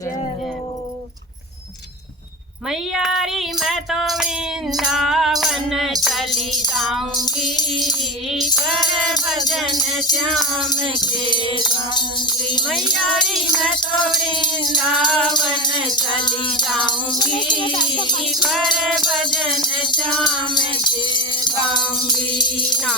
जय हो। मैयारी मैं तो वृंदावन चली जाऊंगी, पर भजन श्याम के गाऊंगी। मैयारी मैं तो वृंदावन चली जाऊंगी, पर भजन श्याम के गाऊंगी। ना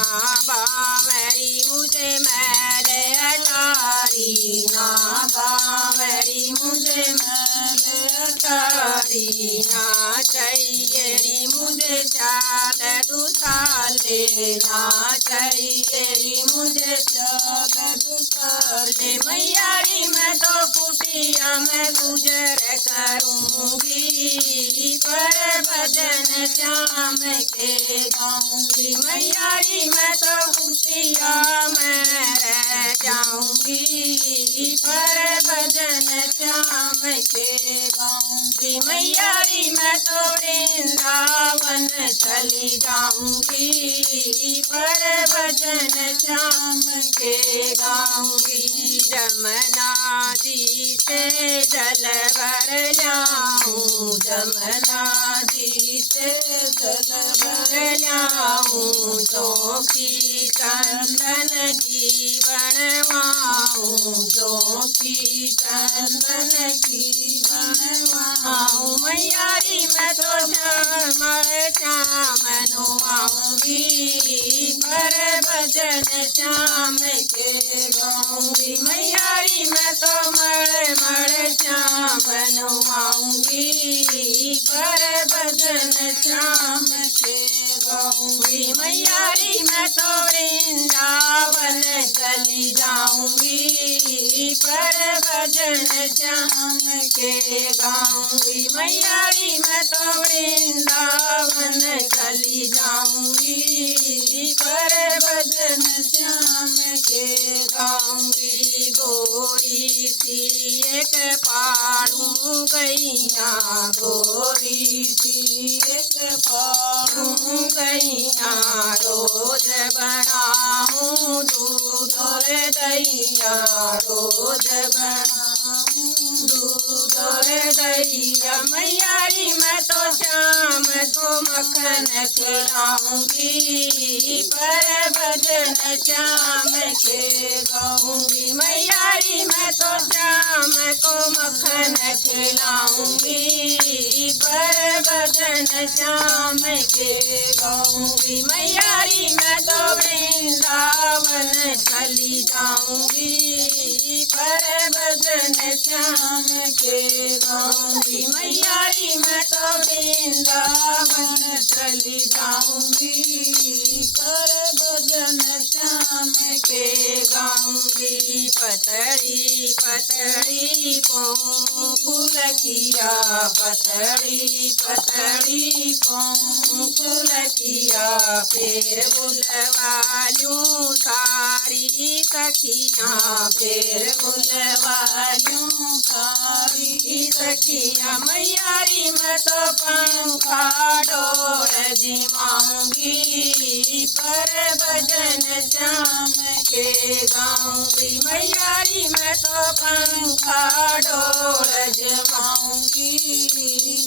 बावरी मुझे मैल अटारी, ना बावरी मुझे मैल अटारी, ना चाहिए री मुझे चाल दुसाले, ना चाहिए री मुझे चाल दुसाले। मैयारी मैं तो कुटिया में गुजर करूंगी, पर भजन श्याम के गाऊंगी। मैयारी मैं तो कुटिया में रह जाऊंगी, पर भजन श्याम के गाऊंगी। मैयारी मैं तो वृंदावन चली जाऊंगी, पर भजन श्याम के गाऊंगी। जमुना जी से जल भर लाऊं, जमुना जी से जल भर लाऊं, चौकी चंदन की बनवाऊं, चौकी चंदन की बनवाऊं। मैयारी मैं तो श्यामल श्याम आऊंगी, पर भजन श्याम के गाऊंगी। मैयारी मैं तो मड़ श्याम आऊंगी, पर भजन श्याम के गाऊंगी। मैयारी मैं तो वृंदावन चली जाऊंगी, पर भजन श्याम के गाऊंगी। मैयारी मैं तो वृंदावन चली जाऊंगी, पर भजन श्याम के गाऊंगी। गोरी सी एक पाड़ू गैया, गोरी सी एक पाड़ू गैया, रोज बनाऊं दूध और दहिया, रोज बनाऊं दूध और दहिया। मैयारी मैं तो श्याम को मक्खन खिलाऊंगी, पर भजन श्याम के गाऊंगी। मैयारी मैं तो श्याम को मक्खन खिलाऊंगी, पर भजन श्याम के गाऊंगी। मैयारी मैं तो वृंदावन चली जाऊंगी, पर भजन श्याम के गाऊंगी। मैयारी मैं तो वृंदावन चली जाऊंगी, पर भजन श्याम के गाऊंगी। पतड़ी पतड़ी पाँव फुलकिया, पतड़ी पतड़ी पाँव फुलकिया, फिर बुलवालूं सारी सखियाँ, फिर बुलवालूं सारी सखियाँ। मैयारी मैं तो पंखा डोर जिमाऊंगी, पर भजन श्याम के गाऊंगी। मैयारी मैं तो पंखा डोर जमाऊंगी,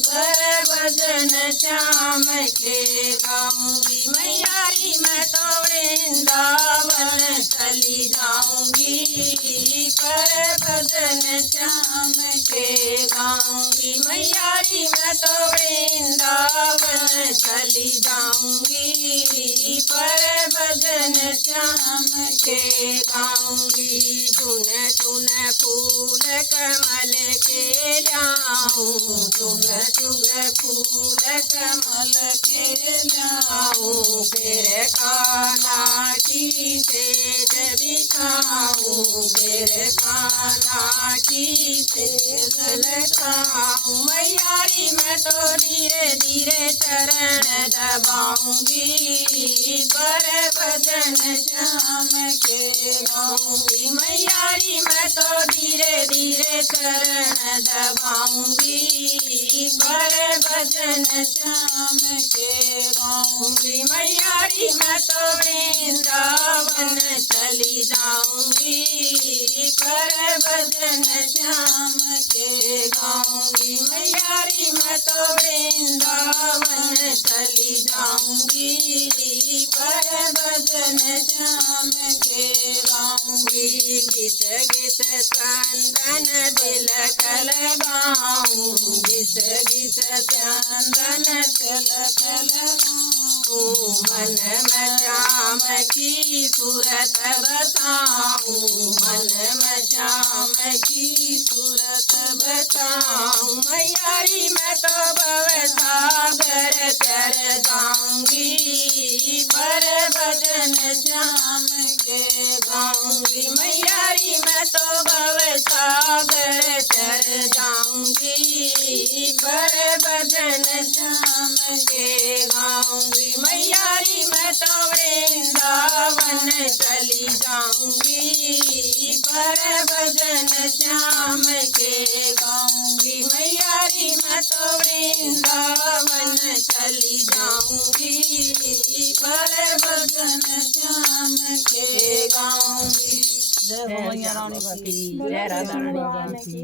पर भजन श्याम के गाऊंगी। मैयारी मैं तो वृंदावन चली जाऊंगी, पर भजन श्याम के गाऊंगी। मैयारी मैं तो वृंदावन चली जाऊंगी, पर भजन श्याम के गाऊंगी। तुन तुन फूल कमल के लाऊं, तुन तुन फूल कमल के लाऊं, फिर काना की सेज बिछाऊं, फिर काना की सेज बिछाऊं। मैयारी मैं तो धीरे धीरे चरण दबाऊंगी, पर भजन श्याम के गाऊंगी। मैयारी मैं तो धीरे धीरे चरण दबाऊंगी, पर भजन श्याम के गाऊंगी। मैयारी मैं तो वृंदावन चली जाऊंगी, पर भजन श्याम के तिलक लगाऊं, घिस घिस चंदन तिलक लगाऊं, मन में श्याम की सूरत बसाऊं, मन में श्याम की सूरत बसाऊं। मैयारी मैं तो भव सागर तर जाऊंगी, पर भजन श्याम के गाऊंगी। मैयारी मैं तो भव सागर तर जाऊंगी, पर भजन श्याम के गाऊंगी। मैयारी मैं तो वृंदावन चली जाऊंगी, पर भजन श्याम के गाऊंगी। मैयारी मैं तो वृंदावन चली जाऊंगी, पर भजन श्याम के गाऊंगी। जय हो मैया रानी की, जय राधा रानी की।